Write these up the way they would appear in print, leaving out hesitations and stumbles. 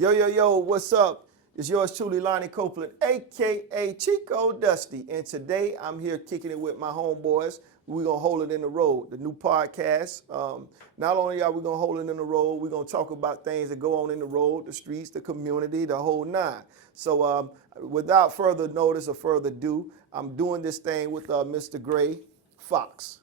Yo, yo, yo, what's up? It's yours truly, Lonnie Copeland, a.k.a. Chico Dusti. And today I'm here kicking it with my homeboys. We're going to hold it in the road, the new podcast. Not only are we going to hold it in the road, we're going to talk about things that go on in the road, the streets, the community, the whole nine. So without further notice or further ado, I'm doing this thing with Mr. Gray Fox,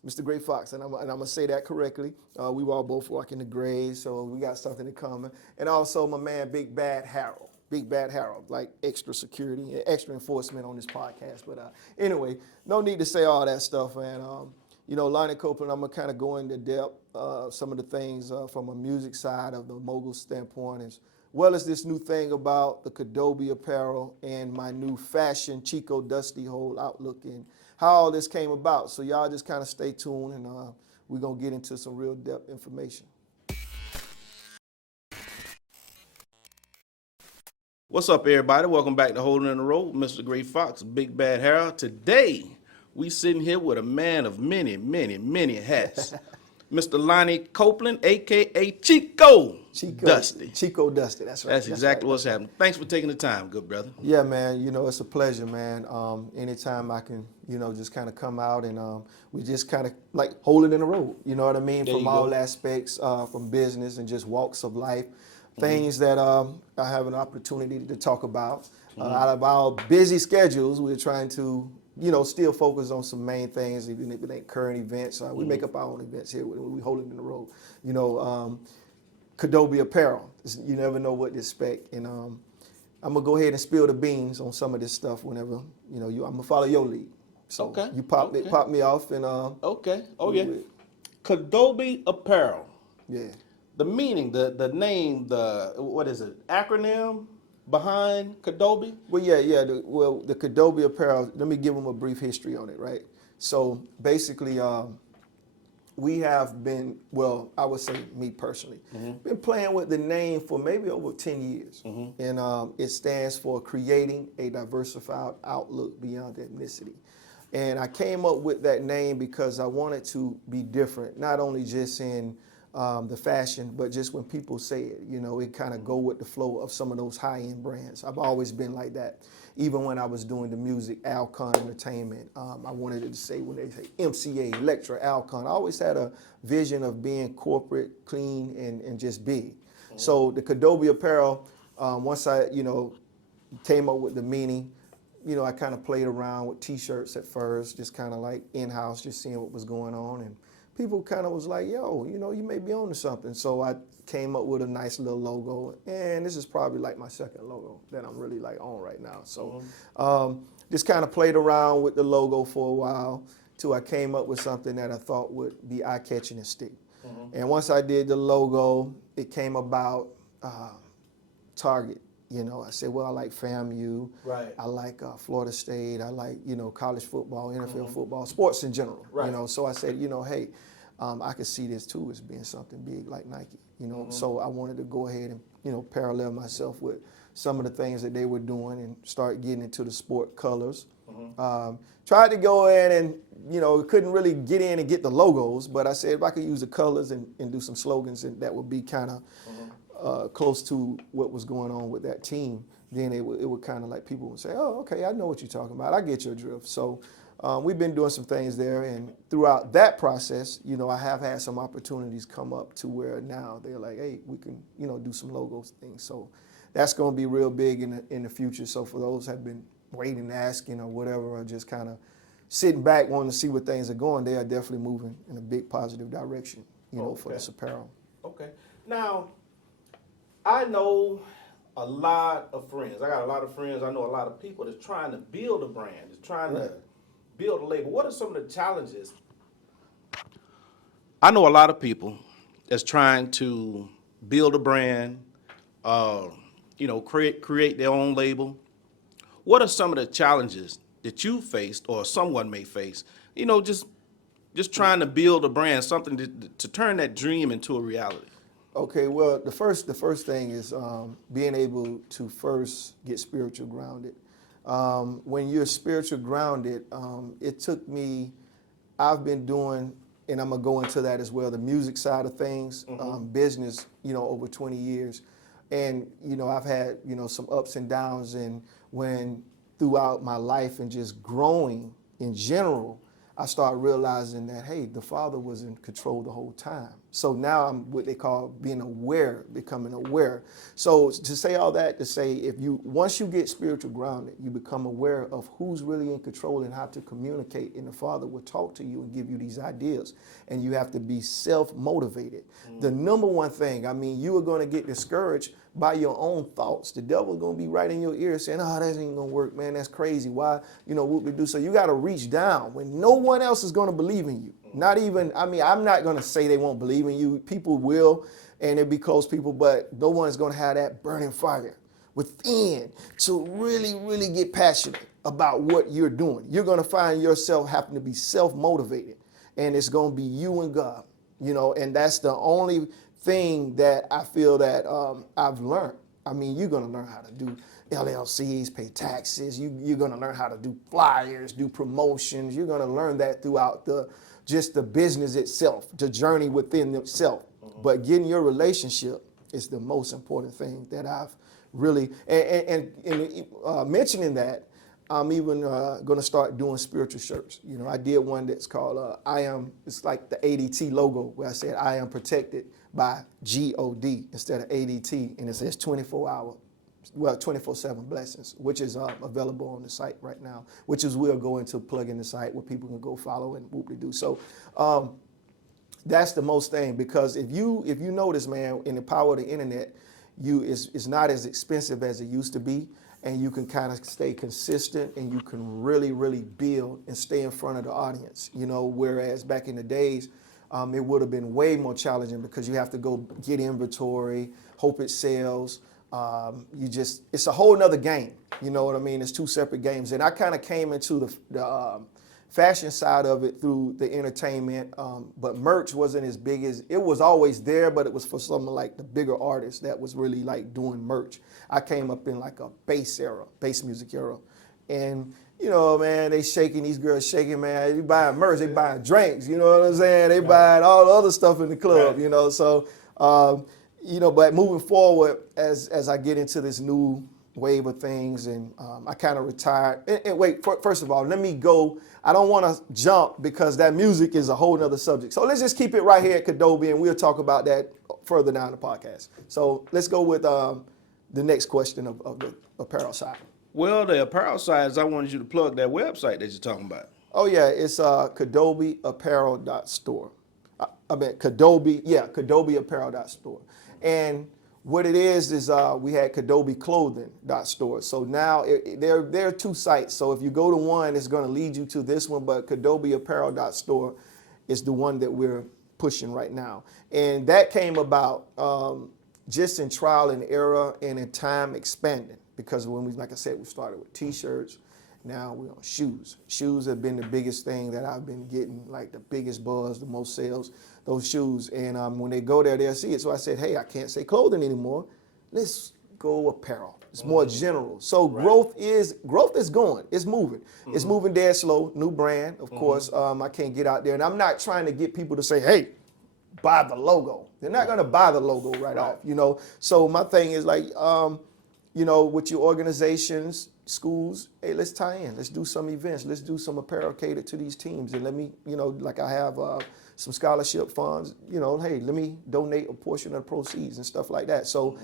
and I'm gonna say that correctly. We were all both working the Grays, so we got something in common. And also my man, Big Bad Harold, like extra security and extra enforcement on this podcast. But anyway, no need to say all that stuff, man. Lonnie Copeland, I'm gonna kind of go into depth some of the things from a music side of the mogul standpoint, as well as this new thing about the Kadobe Apparel and my new fashion Chico Dusti whole outlook and how all this came about. So y'all just kind of stay tuned, and we're going to get into some real depth information. What's up, everybody? Welcome back to Holding in the Road, Mr. Gray Fox, Big Bad Harold. Today, we sitting here with a man of many, many, many hats. Mr. Lonnie Copeland, a.k.a. Chico Dusti. Chico Dusti, that's right. That's exactly what's happening. Thanks for taking the time, good brother. Yeah, man, it's a pleasure, man. Anytime I can, just kind of come out and we just kind of like hold it in the road, you know what I mean? From all aspects, from business and just walks of life, things that I have an opportunity to talk about. Out of our busy schedules, we're trying to still focus on some main things, even if it ain't current events. We make up our own events here. We hold it in the road. Kadobe Apparel. You never know what to expect. And I'm going to go ahead and spill the beans on some of this stuff whenever, I'm going to follow your lead. So you pop me off and... Okay. Oh, yeah. Kadobe Apparel. Yeah. The meaning, the name, what is it, acronym behind Kadobe? Well, the Kadobe Apparel, let me give them a brief history on it, right? So basically, we have been, I would say me personally, been playing with the name for maybe over 10 years. And it stands for creating a diversified outlook beyond ethnicity. And I came up with that name because I wanted to be different, not only just in the fashion, but just when people say it, it kind of go with the flow of some of those high-end brands. I've always been like that. Even when I was doing the music, Alkon Entertainment, I wanted it to say, when they say MCA, Electra, Alkon, I always had a vision of being corporate, clean, and just big. So the Kadobe Apparel, once I, came up with the meaning, I kind of played around with T-shirts at first, just kind of like in-house, just seeing what was going on. And people kind of was like, yo, you may be on to something. So I came up with a nice little logo. And this is probably like my second logo that I'm really like on right now. So just kind of played around with the logo for a while till I came up with something that I thought would be eye-catching and stick. And once I did the logo, it came about Target. I said, well, I like FAMU. Right. I like Florida State. I like, college football, NFL football, sports in general. Right. So I said, hey, I could see this too as being something big like Nike. So I wanted to go ahead and, parallel myself with some of the things that they were doing and start getting into the sport colors. Tried to go in and, couldn't really get in and get the logos, but I said if I could use the colors and do some slogans, and that would be kind of close to what was going on with that team, then it would kind of like people would say, oh, okay, I know what you're talking about. I get your drift. So we've been doing some things there. And throughout that process, I have had some opportunities come up to where now they're like, hey, we can, do some logos things. So that's going to be real big in the future. So for those who have been waiting, asking or whatever, or just kind of sitting back wanting to see where things are going, they are definitely moving in a big positive direction, for this apparel. Okay. Now, I know a lot of friends. I got a lot of friends. I know a lot of people that's trying to build a brand, that's trying to build a label. What are some of the challenges? I know a lot of people that's trying to build a brand, create their own label. What are some of the challenges that you faced or someone may face? Just trying to build a brand, something to turn that dream into a reality. Okay, well, the first thing is being able to first get spiritual grounded. When you're spiritual grounded, it took me, I've been doing, and I'm gonna go into that as well, the music side of things, business, over 20 years. And, you know, I've had, you know, some ups and downs, and when throughout my life and just growing in general, I started realizing that, hey, the Father was in control the whole time. So now I'm what they call being aware, becoming aware. So to say all that, to say once you get spiritual grounded, you become aware of who's really in control and how to communicate, and the Father will talk to you and give you these ideas. And you have to be self-motivated. The number one thing, I mean, you are going to get discouraged by your own thoughts. The devil's going to be right in your ear saying, oh, that ain't going to work, man. That's crazy. Why, you know, what we do? So you got to reach down when no one else is going to believe in you. Not even, I mean, I'm not going to say they won't believe in you. People will, and it'll be close people, but no one's going to have that burning fire within to really, really get passionate about what you're doing. You're going to find yourself having to be self-motivated, and it's going to be you and God, you know, and that's the only thing that I feel that I've learned. I mean, you're going to learn how to do LLCs, pay taxes. You're going to learn how to do flyers, do promotions. You're going to learn that throughout just the business itself, the journey within itself. But getting your relationship is the most important thing that I've really, and mentioning that, I'm even going to start doing spiritual shirts. You know, I did one that's called it's like the ADT logo, where I said I am protected by God instead of ADT, and it says 24/7 blessings, which is available on the site right now, which is we'll go into plug in the site where people can go follow and whoop-de-doo. So that's the most thing, because if you notice, man, in the power of the internet, it's not as expensive as it used to be, and you can kind of stay consistent, and you can really, really build and stay in front of the audience, you know, whereas back in the days, it would have been way more challenging because you have to go get inventory, hope it sells. It's a whole nother game. You know what I mean? It's two separate games. And I kind of came into the fashion side of it through the entertainment, but merch wasn't as big as, it was always there, but it was for some of like the bigger artists that was really like doing merch. I came up in like a bass music era. And you know, man, these girls shaking, man. They buying merch, they buying drinks, you know what I'm saying? They buying all the other stuff in the club, you know. So, you know, but moving forward, as I get into this new wave of things, and I kind of retired. And wait, first of all, let me go. I don't want to jump because that music is a whole nother subject. So let's just keep it right here at Kadobe, and we'll talk about that further down the podcast. So let's go with the next question of the apparel side. Well, the apparel side, I wanted you to plug that website that you're talking about. Oh, yeah, it's Kadobeapparel.store. Kadobeapparel.store. And what it is we had Kadobeapparel.store. So now there are two sites. So if you go to one, it's going to lead you to this one, but Kadobeapparel.store is the one that we're pushing right now. And that came about just in trial and error and in time expanding. Because like I said, we started with T-shirts. Now we're on shoes. Shoes have been the biggest thing that I've been getting, like the biggest buzz, the most sales, those shoes. And when they go there, they'll see it. So I said, hey, I can't say clothing anymore. Let's go apparel. It's more general. So growth is going. It's moving. It's moving dead slow. New brand, of course. I can't get out there. And I'm not trying to get people to say, hey, buy the logo. They're not going to buy the logo right off, you know. So my thing is like, you know, with your organizations, schools, hey, let's tie in. Let's do some events. Let's do some apparel catered to these teams. And let me, you know, like I have some scholarship funds, you know, hey, let me donate a portion of the proceeds and stuff like that. So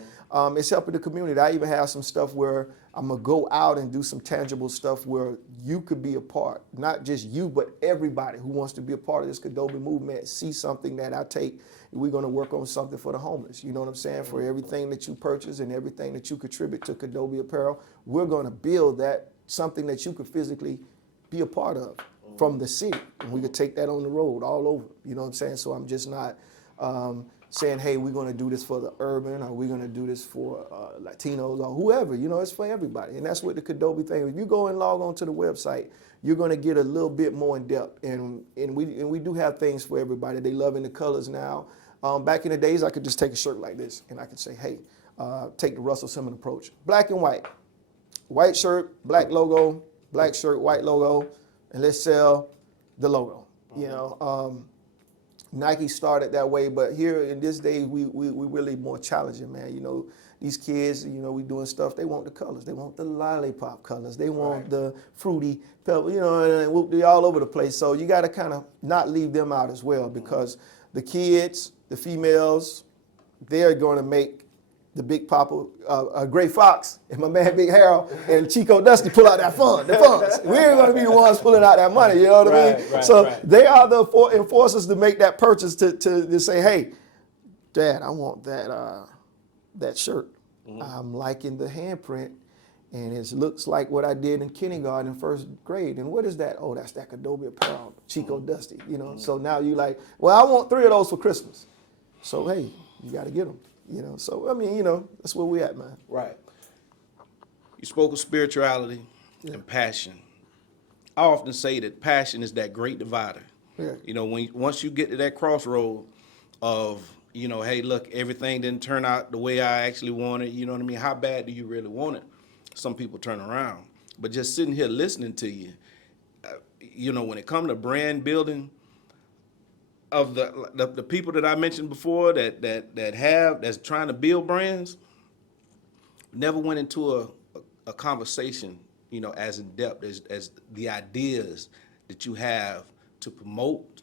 it's helping the community. I even have some stuff where I'm going to go out and do some tangible stuff where you could be a part, not just you, but everybody who wants to be a part of this Kadobe movement, see something that I take. We're going to work on something for the homeless. You know what I'm saying? For everything that you purchase and everything that you contribute to Kadobe Apparel, we're going to build that something that you could physically be a part of from the city. And we could take that on the road all over. You know what I'm saying? So I'm just not saying, hey, we're going to do this for the urban, or we're going to do this for Latinos or whoever. You know, it's for everybody. And that's what the Kadobe thing. If you go and log on to the website, you're going to get a little bit more in depth. And we do have things for everybody. They loving the colors now. Back in the days, I could just take a shirt like this, and I could say, hey, take the Russell Simmons approach. Black and white. White shirt, black logo, black shirt, white logo, and let's sell the logo. You know, Nike started that way, but here in this day, we really more challenging, man. You know, these kids, you know, we doing stuff, they want the colors. They want the lollipop colors. They want the fruity pebble, you know, and they're all over the place. So you got to kind of not leave them out as well, because the kids, the females, they're going to make the Big Papa, Gray Fox, and my man Big Harold and Chico Dusti pull out that funds. We're going to be the ones pulling out that money, you know what I mean? So they are the enforcers to make that purchase to say, hey, Dad, I want that shirt. I'm liking the handprint, and it looks like what I did in kindergarten, first grade. And what is that? Oh, that's that Kadobe Apparel, Chico Dusti, you know? So now you like, well, I want 3 of those for Christmas. So, hey, you got to get them. You know, so, I mean, you know, that's where we at, man. Right. You spoke of spirituality and passion. I often say that passion is that great divider. Yeah. You know, once you get to that crossroad of, you know, hey, look, everything didn't turn out the way I actually wanted, you know what I mean? How bad do you really want it? Some people turn around. But just sitting here listening to you, you know, when it comes to brand building, of the people that I mentioned before that's trying to build brands, never went into a conversation, you know, as in depth as the ideas that you have to promote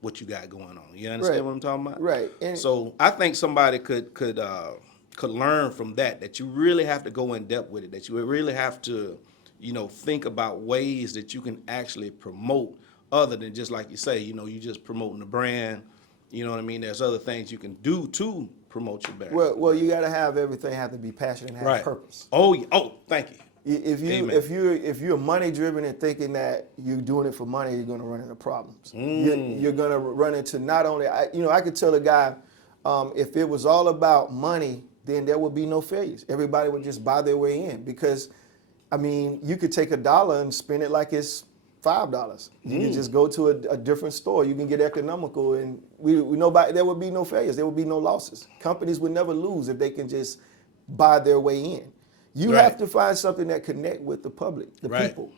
what you got going on. You understand what I'm talking about? Right. And so I think somebody could learn from that you really have to go in depth with it, that you really have to, you know, think about ways that you can actually promote, other than just like you say, you know, you just promoting the brand, you know what I mean? There's other things you can do to promote your brand. Well, you got to have everything have to be passionate and have purpose. Oh, thank you. If you're money driven and thinking that you're doing it for money, you're going to run into problems. You're going to run into not only, I could tell a guy, if it was all about money, then there would be no failures. Everybody would just buy their way in, because, I mean, you could take $1 and spend it like it's $5. You can just go to a different store. You can get economical, and we know there would be no failures. There would be no losses. Companies would never lose if they can just buy their way in. You have to find something that connect with the public, the people,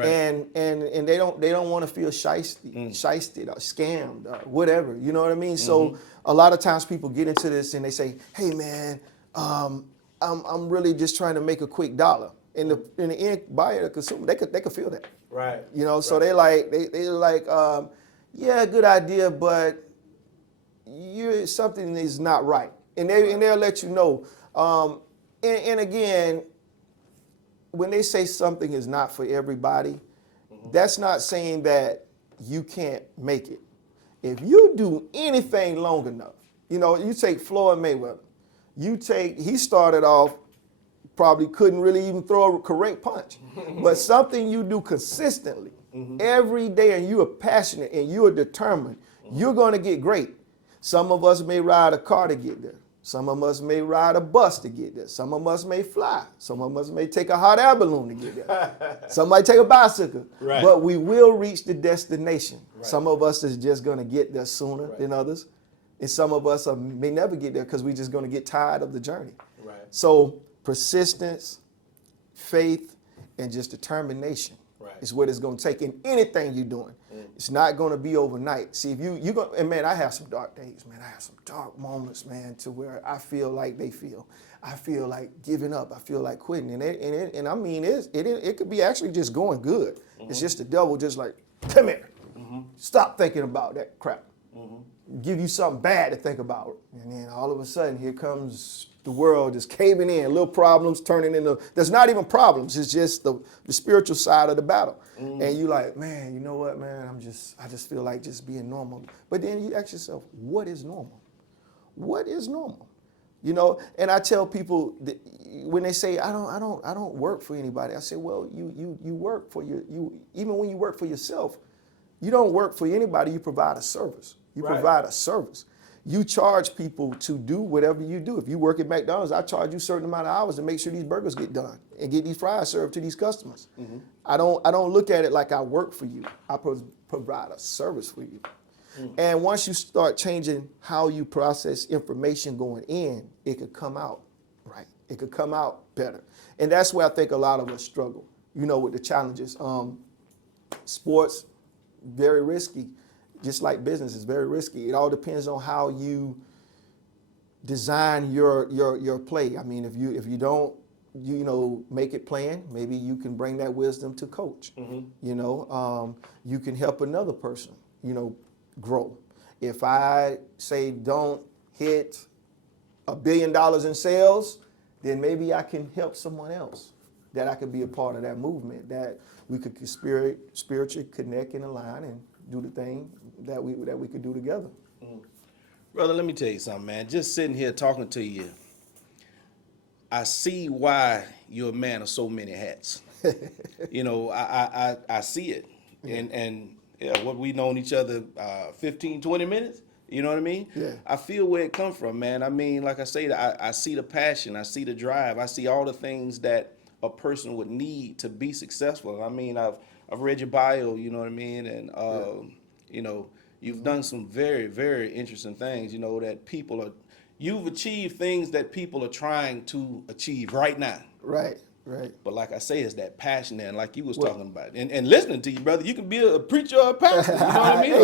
and they don't want to feel shysted or scammed or whatever. You know what I mean? So a lot of times people get into this and they say, "Hey man, I'm really just trying to make a quick dollar." In the end, buyer, the consumer, they could feel that. Right. You know, so they're like, yeah, good idea, but something is not right, and they'll let you know. And again, when they say something is not for everybody, that's not saying that you can't make it. If you do anything long enough, you know, you take Floyd Mayweather. He started off, probably couldn't really even throw a correct punch. But something you do consistently, every day, and you are passionate and you are determined, you're going to get great. Some of us may ride a car to get there. Some of us may ride a bus to get there. Some of us may fly. Some of us may take a hot air balloon to get there. Somebody take a bicycle. Right. But we will reach the destination. Right. Some of us is just going to get there sooner than others. And some of us may never get there because we're just going to get tired of the journey. Right. So persistence, faith, and just determination is what it's going to take in anything you're doing. It's not going to be overnight. See, if you go, and man, I have some dark days, man. I have some dark moments, man, to where I feel like they feel. I feel like giving up. I feel like quitting. And I mean, it could be actually just going good. It's just the devil just like, come here. Stop thinking about that crap. Give you something bad to think about. And then all of a sudden, here comes the world just caving in, little problems turning into, there's not even problems, it's just the spiritual side of the battle. And you like, man, you know what, man, I just feel like just being normal. But then you ask yourself, what is normal? What is normal? You know, and I tell people that when they say, I don't work for anybody, I say, well, you work for even when you work for yourself, you don't work for anybody, you provide a service. You provide a service. You charge people to do whatever you do. If you work at McDonald's, I charge you a certain amount of hours to make sure these burgers get done and get these fries served to these customers. I don't look at it like I work for you. I provide a service for you. And once you start changing how you process information going in, it could come out right. It could come out better. And that's where I think a lot of us struggle, you know, with the challenges. Sports, very risky. Just like business is very risky. It all depends on how you design your play. I mean, if you don't make it plain, maybe you can bring that wisdom to coach. You can help another person grow. If I say don't hit $1 billion in sales, then maybe I can help someone else, that I could be a part of that movement, that we could spiritually connect and align and do the thing that we could do together. Brother, let me tell you something, man. Just sitting here talking to you, I see why you're a man of so many hats. I see it. And yeah, what we known each other 15, 20 minutes, you know what I mean? Yeah. I feel where it come from, man. I mean, like I say, I see the passion, I see the drive, I see all the things that a person would need to be successful. I mean, I've read your bio, you know what I mean? And, you've done some very, very interesting things, that you've achieved things that people are trying to achieve right now. Right. But like I say, it's that passion there, and like you was talking about. And listening to you, brother, you can be a preacher or a pastor, you know what I mean? A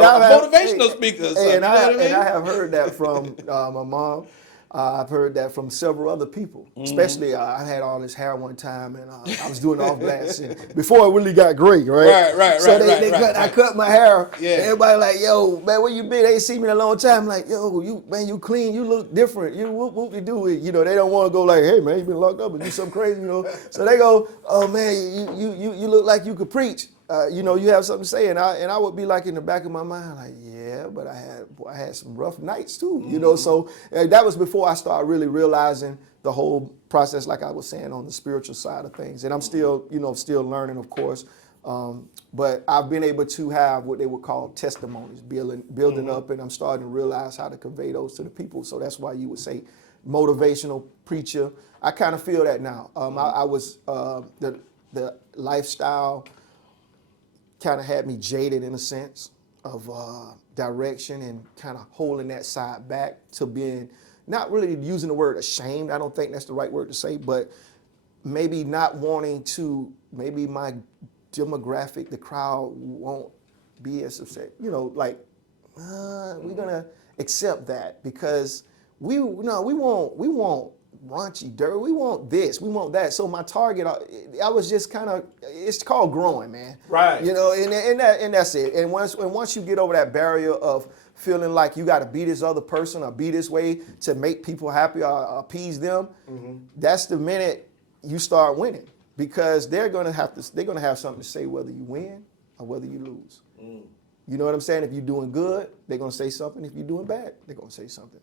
motivational speaker or something, and I have heard that from my mom. I've heard that from several other people, especially I had all this hair one time, and I was doing off blast before it really got great, right? I cut my hair. Yeah. And everybody like, yo, man, where you been? They ain't seen me in a long time. Like, yo, you clean, you look different. You whoop you do it. They don't want to go like, hey man, you been locked up and do something crazy, So they go, oh man, you look like you could preach. You have something to say, and I would be like in the back of my mind, like, yeah, but I had some rough nights too, So that was before I started really realizing the whole process, like I was saying, on the spiritual side of things. And I'm still learning, of course. But I've been able to have what they would call testimonies, building up, and I'm starting to realize how to convey those to the people. So that's why you would say motivational preacher. I kind of feel that now. I was the lifestyle kind of had me jaded in a sense of direction, and kind of holding that side back to being, not really using the word ashamed, I don't think that's the right word to say, but maybe not wanting to, maybe my demographic, the crowd won't be as upset, we're gonna accept that because we want raunchy dirt. We want this. We want that. So my target, I was just kind of, it's called growing, man. Right. And that's it. And once you get over that barrier of feeling like you got to be this other person or be this way to make people happy or appease them, that's the minute you start winning, because they're gonna have something to say whether you win or whether you lose. You know what I'm saying? If you're doing good, they're going to say something. If you're doing bad, they're going to say something.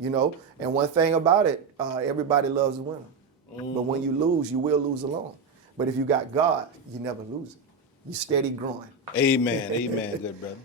And one thing about it, everybody loves a winner. But when you lose, you will lose alone. But if you got God, you never lose it. You steady growing. Amen. Amen, good brother.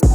Yeah.